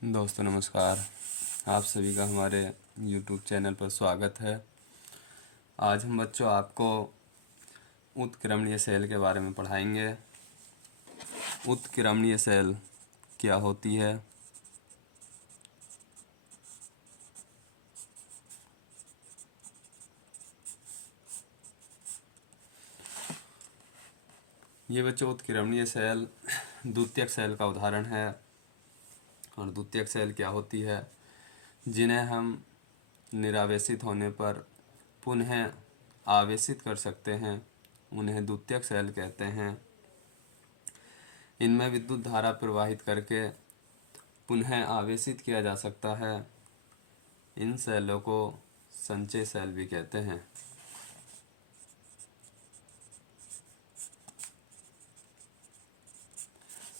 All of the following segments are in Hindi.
दोस्तों नमस्कार। आप सभी का हमारे YouTube चैनल पर स्वागत है। आज हम बच्चों आपको उत्क्रमणीय सेल के बारे में पढ़ाएंगे। उत्क्रमणीय सेल क्या होती है, ये बच्चों उत्क्रमणीय सेल द्वितीयक सेल का उदाहरण है। और द्वितीयक सेल क्या होती है, जिन्हें हम निरावेशित होने पर पुनः आवेशित कर सकते हैं, उन्हें द्वितीयक सेल कहते हैं। इनमें विद्युत धारा प्रवाहित करके पुनः आवेशित किया जा सकता है। इन सेलों को संचय सेल भी कहते हैं।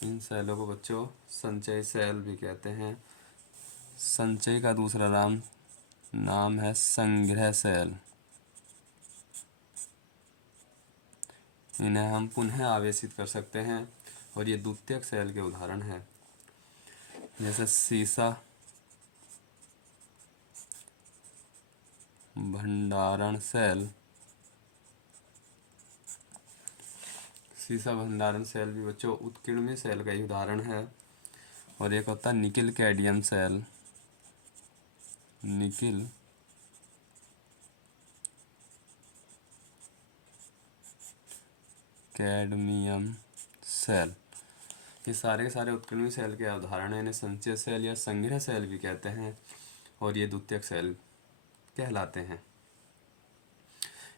इन सेलों को बच्चों संचय सेल भी कहते हैं। संचय का दूसरा नाम है संग्रह सेल। इन्हें हम पुनः आवेशित कर सकते हैं और ये द्वितीयक सेल के उदाहरण हैं। जैसे सीसा भंडारण सेल। सीसा भंडारण सेल भी बच्चों उत्कीर्णीय सेल का ही उदाहरण है। और एक होता है nickel cadmium cell. Nickel cadmium cell, ये सारे के सारे उत्कीर्णीय सेल के उदाहरण हैं। इन्हें संचय सेल या संग्रह सेल भी कहते हैं और ये द्वितीयक सेल कहलाते हैं।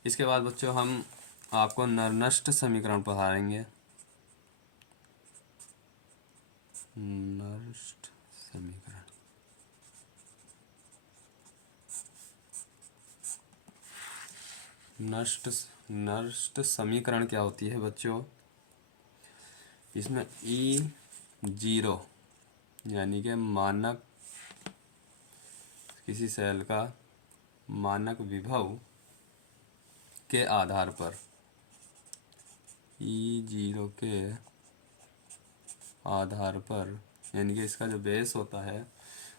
इसके बाद बच्चों हम आपको नरनष्ट समीकरण पढ़ाएंगे। नष्ट समीकरण नष्ट समीकरण क्या होती है बच्चों, इसमें E0 यानी कि मानक किसी सेल का मानक विभव के आधार पर, E0 के आधार पर, यानी कि इसका जो बेस होता है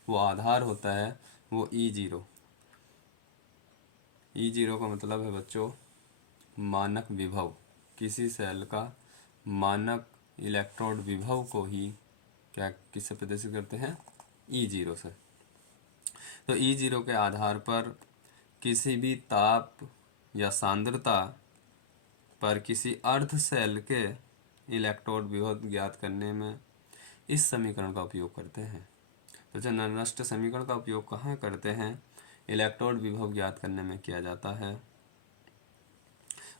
वो आधार होता है वो E0। E0 का मतलब है बच्चों मानक विभव। किसी सेल का मानक इलेक्ट्रोड विभव को ही क्या किससे प्रदर्शित करते हैं, E0 से। तो E0 के आधार पर किसी भी ताप या सांद्रता पर किसी अर्ध सेल के इलेक्ट्रोड विभव ज्ञात करने में इस समीकरण का उपयोग करते हैं। तो जो नरनष्ट समीकरण का उपयोग कहाँ करते हैं, इलेक्ट्रोड विभव ज्ञात करने में किया जाता है।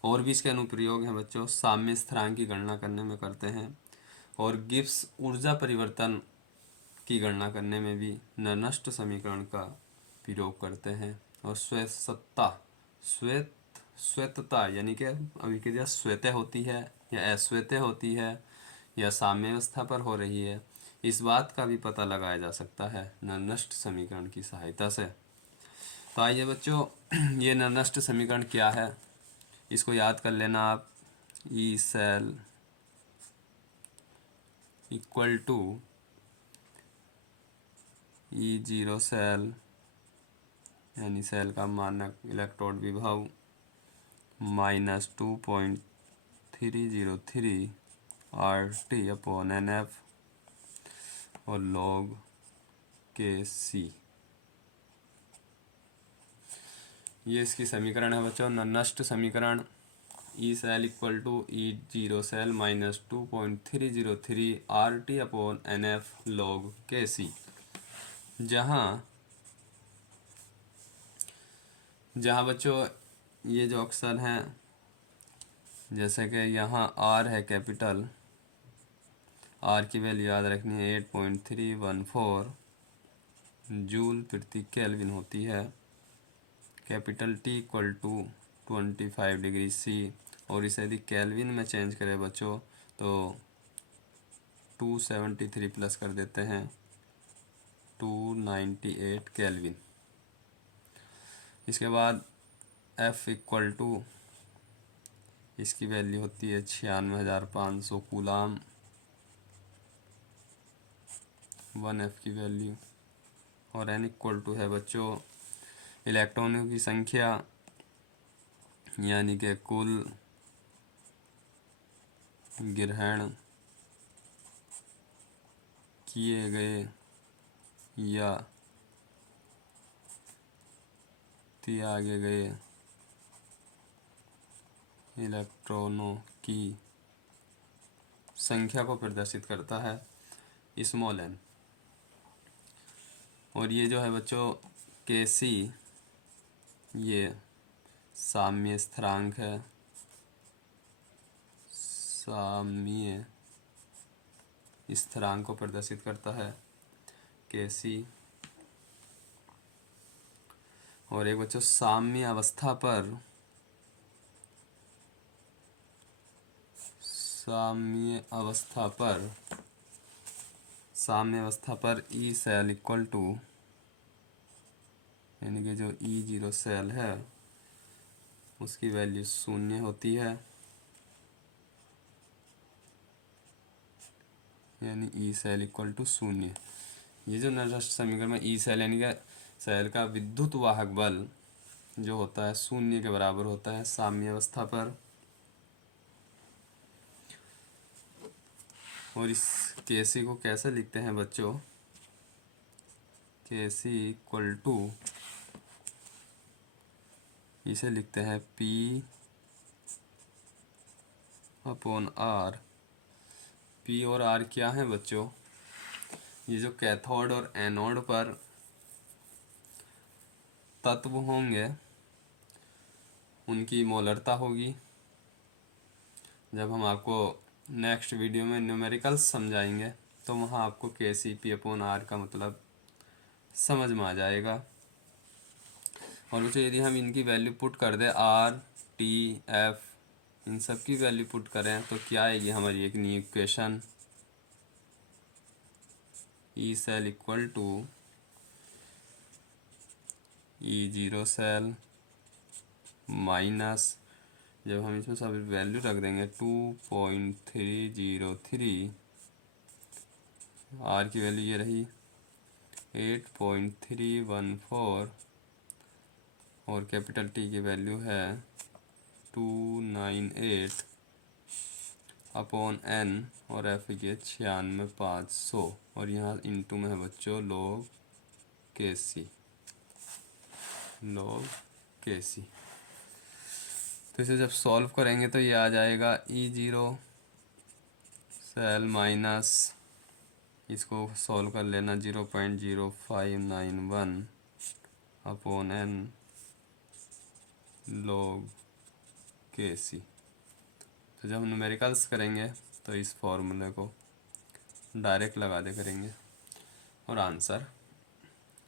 और भी इसके अनुप्रयोग हैं बच्चों, साम्य स्थिरांक की गणना करने में करते हैं और गिब्स ऊर्जा परिवर्तन की गणना करने में भी नरनष्ट समीकरण का प्रयोग करते हैं। और श्वेतता यानी कि अभिक्रिया श्वेत होती है या अश्वेत होती है या साम्यावस्था पर हो रही है, इस बात का भी पता लगाया जा सकता है नरनष्ट समीकरण की सहायता से। तो आइए बच्चों, ये नरनष्ट समीकरण क्या है इसको याद कर लेना आप। E cell equal to E0 cell यानी सेल का मानक इलेक्ट्रोड विभव माइनस 2.303 RT/NF और log Kc। ये इसकी समीकरण है बच्चों, नरनष्ट समीकरण। E cell equal to E0 cell minus 2.303 RT/NF log Kc। जहाँ बच्चों ये जो अक्षर हैं, जैसे कि यहाँ R है कैपिटल, R की वैल्यू याद रखनी है 8.314 जूल प्रति केल्विन होती है। Capital T equal to 25 degree C, और इसे यदि केल्विन में चेंज करें बच्चों तो 273 प्लस कर देते हैं 298 केल्विन। इसके बाद F इक्वल टू, इसकी वैल्यू होती है 96,500 कूलाम। 1f की वैल्यू, और n इक्वल टू है बच्चों इलेक्ट्रॉनों की संख्या यानी कि कुल ग्रहण किए गए या त्यागे गए इलेक्ट्रॉनों की संख्या को प्रदर्शित करता है स्मॉल n। और ये जो है बच्चों Kc ये साम्य स्थिरांक है, साम्य स्थिरांक को प्रदर्शित करता है Kc। और एक बच्चों साम्य अवस्था पर ई सेल इक्वल टू यानी कि जो E0 सेल है उसकी वैल्यू 0 होती है, यानी ई सेल इक्वल टू 0। ये जो निर्दिष्ट समीकरण में ई सेल यानी कि सेल का विद्युत वाहक बल जो होता है 0 के बराबर होता है साम्य अवस्था पर। और इस Kc को कैसे लिखते हैं बच्चों, Kc इक्वल टू इसे लिखते हैं P अपॉन R। P और R क्या है बच्चों, ये जो कैथोड और एनोड पर तत्व होंगे उनकी मोलरता होगी। जब हम आपको नेक्स्ट वीडियो में न्यूमेरिकल्स समझाएंगे तो वहाँ आपको Kc अपॉन R का मतलब समझ में आ जाएगा। और बच्चों यदि हम इनकी वैल्यू पुट कर दें R, T, F इन सब की वैल्यू पुट करें तो क्या आएगी हमारी एक नई equation, E cell equal to E0 cell minus, जब हम इसमें सब वैल्यू रख देंगे 2.303, R की वैल्यू ये रही 8.314 और कैपिटल T की वैल्यू है 298 अपॉन n और F के 96,500 और यहाँ इंटू में है बच्चों log Kc। तो इसे जब सॉल्व करेंगे तो ये आ जाएगा E0 सेल माइनस, इसको सॉल्व कर लेना 0.0591 अपॉन n log Kc। तो जब हम न्यूमेरिकल्स करेंगे तो इस फॉर्मूले को डायरेक्ट लगा दे करेंगे और आंसर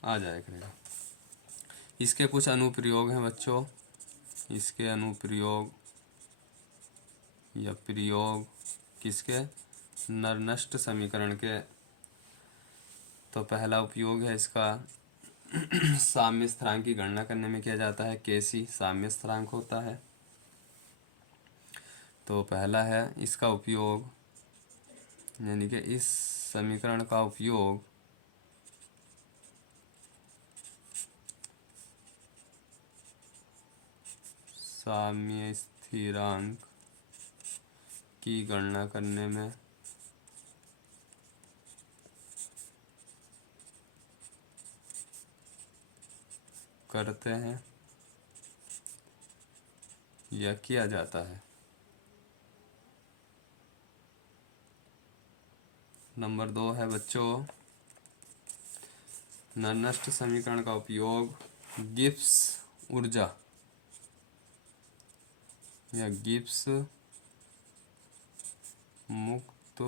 आ जाया करेगा। इसके कुछ अनुप्रयोग हैं बच्चों, इसके अनुप्रयोग या प्रयोग किसके, नरनष्ट समीकरण के। तो पहला उपयोग है इसका साम्य स्थिरांक की गणना करने में किया जाता है, Kc साम्य स्थिरांक होता है। तो पहला है इसका उपयोग यानी कि इस समीकरण का उपयोग साम्य स्थिरांक की गणना करने में करते हैं या किया जाता है। नंबर 2 है बच्चों नरनष्ट समीकरण का उपयोग गिब्स ऊर्जा या गिब्स मुक्त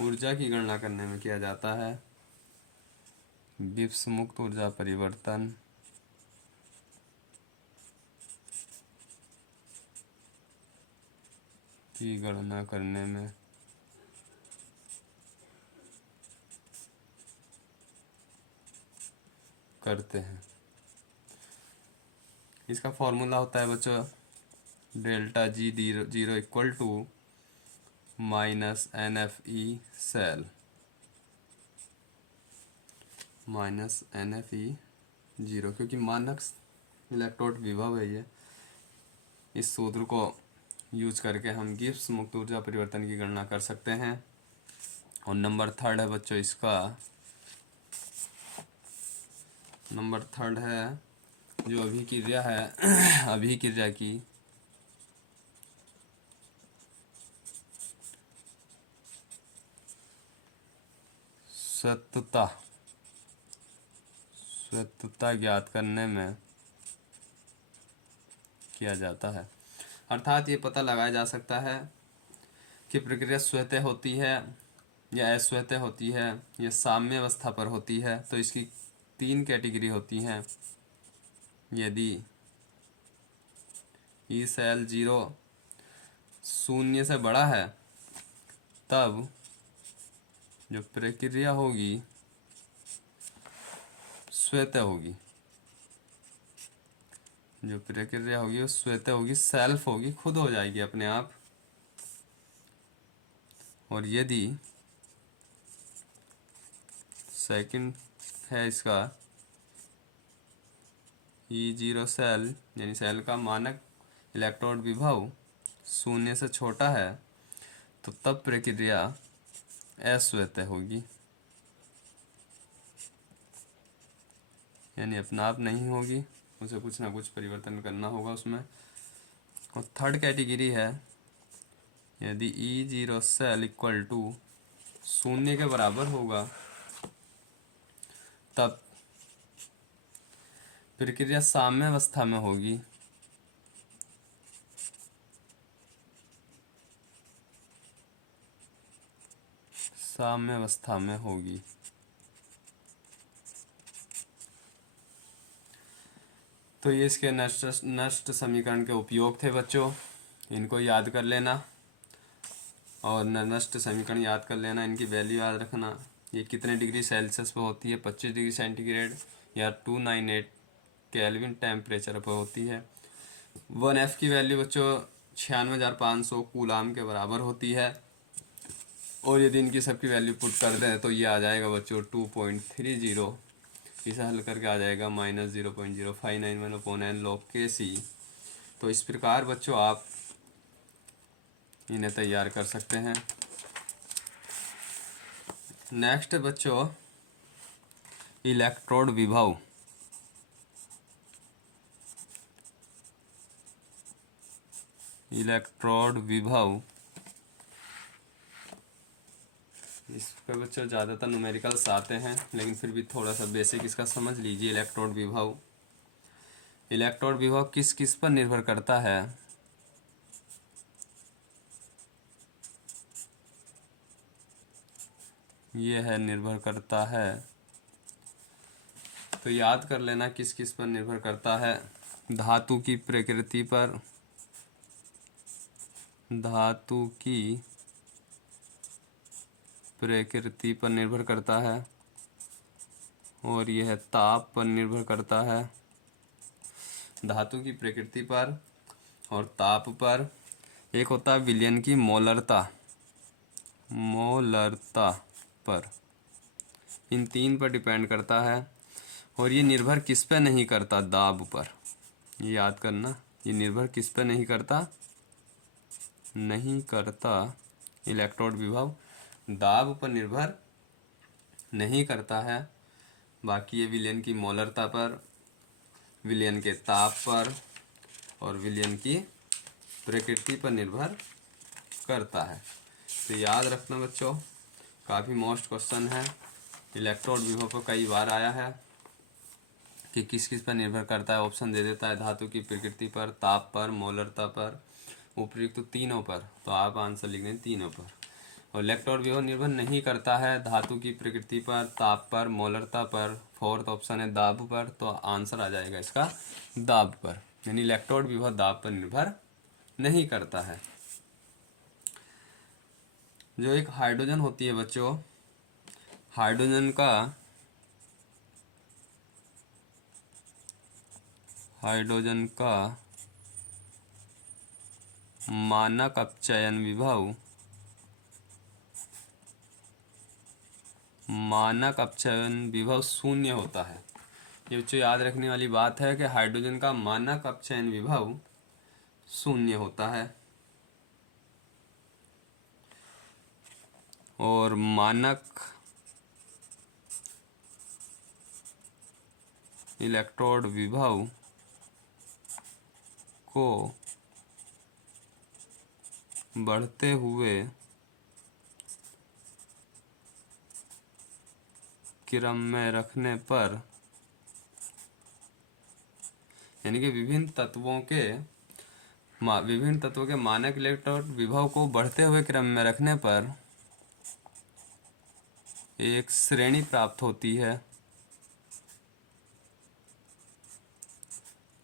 ऊर्जा की गणना करने में किया जाता है। गिब्स मुक्त ऊर्जा परिवर्तन की गणना करने में करते हैं। इसका फॉर्मूला होता है बच्चों delta G0 equal to minus NFE cell minus NFe0, क्योंकि मानक इलेक्ट्रोड विभव है ये। इस सूत्र को यूज करके हम गिब्स मुक्त ऊर्जा परिवर्तन की गणना कर सकते हैं। और नंबर थर्ड है बच्चों इसका, नंबर थर्ड है जो अभिक्रिया है अभिक्रिया की सत्यता ज्ञात करने में किया जाता है। अर्थात ये पता लगाया जा सकता है कि प्रक्रिया स्वतः होती है या अस्वतः होती है या साम्य अवस्था पर होती है। तो इसकी 3 कैटेगरी होती हैं। यदि ई सेल 0 शून्य से बड़ा है तब जो प्रक्रिया होगी स्वतः होगी, जो प्रक्रिया होगी वो स्वतः होगी, सेल्फ होगी, खुद हो जाएगी अपने आप। और यदि सेकंड है इसका E0 सेल, यानी सेल का मानक इलेक्ट्रोड विभव शून्य से छोटा है, तो तब प्रक्रिया अस्वतः होगी, यानी अपना आप नहीं होगी, उसे कुछ ना कुछ परिवर्तन करना होगा उसमें। और थर्ड कैटेगरी है यदि E0 सेल इक्वल टू शून्य के बराबर होगा तब प्रक्रिया साम्य अवस्था में होगी, साम्य अवस्था में होगी। तो ये इसके नष्ट समीकरण के उपयोग थे बच्चों, इनको याद कर लेना और नष्ट समीकरण याद कर लेना, इनकी वैल्यू याद रखना। ये कितने डिग्री सेल्सियस पर होती है, 25 डिग्री सेंटीग्रेड या 298 केल्विन टेम्परेचर पर होती है। 1F की वैल्यू बच्चों 96,500 कूलाम के बराबर होती है। और यदि इनकी सबकी वैल्यू पुट कर दें तो ये आ जाएगा बच्चों 2.30। इसे हल करके आ जाएगा -0.0591/n log Kc। तो इस प्रकार बच्चों आप इन्हें तैयार कर सकते हैं। नेक्स्ट बच्चों इलेक्ट्रोड विभव। इलेक्ट्रोड विभव इस पर बच्चों ज़्यादातर न्यूमेरिकल्स आते हैं, लेकिन फिर भी थोड़ा सा बेसिक इसका समझ लीजिए। इलेक्ट्रोड विभव, इलेक्ट्रोड विभव किस किस पर निर्भर करता है? ये है निर्भर करता है, तो याद कर लेना किस किस पर निर्भर करता है। धातु की प्रकृति पर, धातु की प्रकृति पर निर्भर करता है, और यह ताप पर निर्भर करता है। धातु की प्रकृति पर और ताप पर। एक होता है विलयन की मोलरता, मोलरता पर। इन 3 पर डिपेंड करता है। और ये निर्भर किस पे नहीं करता? दाब पर। ये याद करना, ये निर्भर किस पे नहीं करता? नहीं करता इलेक्ट्रोड विभव दाब पर निर्भर नहीं करता है। बाकी ये विलयन की मोलरता पर, विलयन के ताप पर और विलयन की प्रकृति पर निर्भर करता है। तो याद रखना बच्चों, काफ़ी मोस्ट क्वेश्चन है। इलेक्ट्रोड विभव पर कई बार आया है कि किस किस पर निर्भर करता है। ऑप्शन दे देता है धातु की प्रकृति पर, ताप पर, मोलरता पर, उपयुक्त तो तीनों पर। तो आप आंसर लिख दें तीनों पर। और इलेक्ट्रोड विभव निर्भर नहीं करता है धातु की प्रकृति पर, ताप पर, मोलरता पर। फोर्थ ऑप्शन है दाब पर, तो आंसर आ जाएगा इसका दाब पर। यानी इलेक्ट्रोड विभव दाब पर निर्भर नहीं करता है। जो एक हाइड्रोजन होती है बच्चों, हाइड्रोजन का मानक अपचयन विभव, मानक अपचयन विभव शून्य होता है। ये बच्चों याद रखने वाली बात है कि हाइड्रोजन का मानक अपचयन विभव शून्य होता है और मानक इलेक्ट्रोड विभव को बढ़ते हुए क्रम में रखने पर, यानी कि विभिन्न तत्वों के मानक इलेक्ट्रोड विभव को बढ़ते हुए क्रम में रखने पर एक श्रेणी प्राप्त होती है।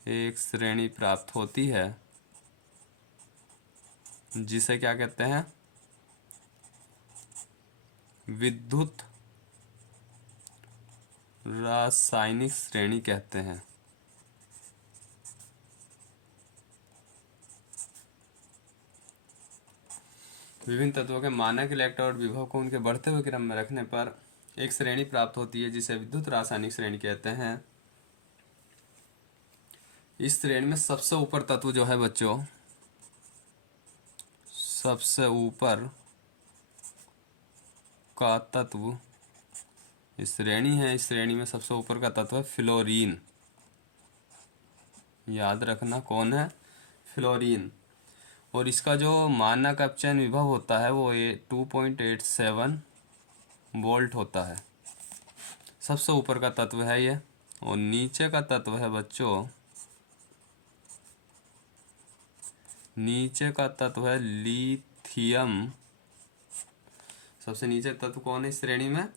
एक श्रेणी प्राप्त होती है जिसे क्या कहते हैं? विद्युत रासायनिक श्रेणी कहते हैं। विभिन्न तत्वों के मानक इलेक्ट्रोड विभव को उनके बढ़ते हुए क्रम में रखने पर एक श्रेणी प्राप्त होती है जिसे विद्युत रासायनिक श्रेणी कहते हैं। इस श्रेणी में सबसे ऊपर तत्व जो है बच्चों, सबसे ऊपर का तत्व इस श्रेणी है, इस श्रेणी में सबसे ऊपर का तत्व है फ्लोरीन। याद रखना कौन है? फ्लोरीन। और इसका जो मानक अपचयन विभव होता है वो 2.87 वोल्ट होता है। सबसे ऊपर का तत्व है ये। और नीचे का तत्व है बच्चों, नीचे का तत्व है लिथियम। सबसे नीचे तत्व कौन है इस श्रेणी में?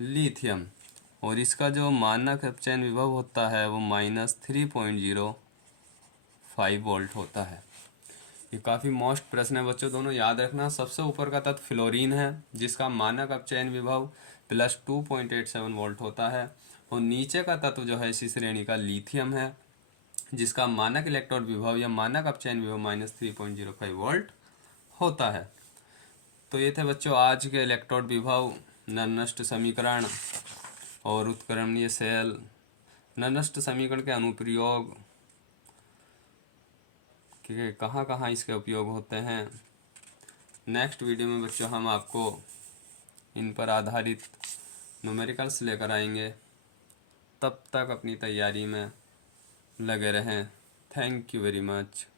लिथियम। और इसका जो मानक अपचयन विभव होता है वो -3.05 वोल्ट होता है। ये काफ़ी मोस्ट प्रश्न है बच्चों, दोनों याद रखना। सबसे ऊपर का तत्व फ्लोरीन है जिसका मानक अपचयन विभव +2.87 वोल्ट होता है। और नीचे का तत्व जो है इसी श्रेणी का लिथियम है जिसका मानक इलेक्ट्रोड विभव या मानक अपचयन विभव -3.05 वोल्ट होता है। तो ये थे बच्चों आज के इलेक्ट्रोड विभव, नरनष्ट समीकरण और उत्क्रमणीय सेल, नरनष्ट समीकरण के अनुप्रयोग कि कहाँ कहाँ इसके उपयोग होते हैं। नेक्स्ट वीडियो में बच्चों हम आपको इन पर आधारित न्यूमेरिकल्स लेकर आएंगे। तब तक अपनी तैयारी में लगे रहें। Thank you very much.